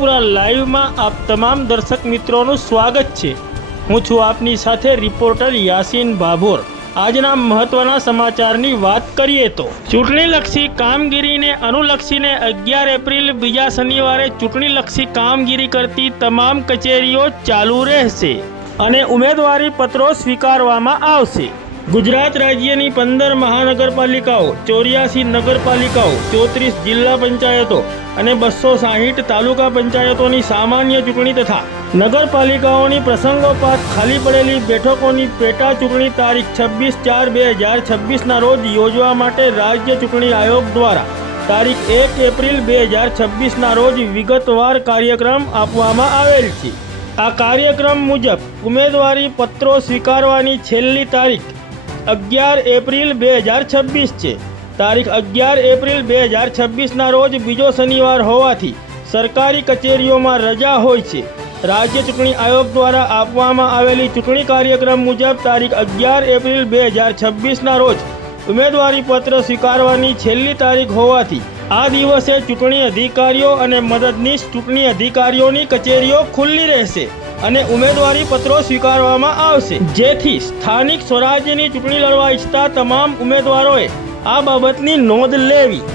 વિજાપુરા લાઈવમાં આપ તમામ દર્શક મિત્રોનું સ્વાગત છે। હું છું આપની સાથે રિપોર્ટર યાસીન ભાભોર। આજના મહત્વના સમાચારની વાત કરીએ તો ચૂંટણીલક્ષી કામગીરીને અનુલક્ષીને 11 એપ્રિલ બીજા શનિવારે ચૂંટણીલક્ષી કામગીરી કરતી તમામ કચેરીઓ ચાલુ રહેશે અને ઉમેદવારી પત્રો સ્વીકારવામાં આવશે। ગુજરાત રાજ્યની 15 મહાનગરપાલિકાઓ, 84 નગરપાલિકાઓ, 34 જિલ્લા પંચાયતો અને 260 તાલુકા પંચાયતોની સામાન્ય ચૂંટણી તથા નગરપાલિકાઓની પ્રસંગોપાત ખાલી પડેલી બેઠકોની પેટા ચૂંટણી તારીખ 26/4/2026ના રોજ યોજવા માટે રાજ્ય ચૂંટણી આયોગ દ્વારા તારીખ 1 એપ્રિલ 2026ના રોજ વિગતવાર કાર્યક્રમ આપવામાં આવેલ છે। આ કાર્યક્રમ મુજબ ઉમેદવારી પત્રો સ્વીકારવાની છેલ્લી તારીખ 11 એપ્રિલ 2026 છે। તારીખ 11 એપ્રિલ 2026ના રોજ બીજો શનિવાર હોવાથી સરકારી કચેરીઓમાં રજા હોય છે। રાજ્ય ચૂંટણી આયોગ દ્વારા આપવામાં આવેલી ચૂંટણી કાર્યક્રમ મુજબ તારીખ 11 એપ્રિલ 2026ના રોજ ઉમેદવારી પત્ર સ્વીકારવાની છેલ્લી તારીખ હોવાથી આ દિવસે ચૂંટણી અધિકારીઓ અને મદદનીશ ચૂંટણી અધિકારીઓની કચેરીઓ ખુલ્લી રહેશે અને ઉમેદવારી પત્રો સ્વીકારવામાં આવશે, જેથી સ્થાનિક સ્વરાજ્યની ચૂંટણી લડવા ઈચ્છતા તમામ ઉમેદવારોએ આ બાબતની નોંધ લેવી।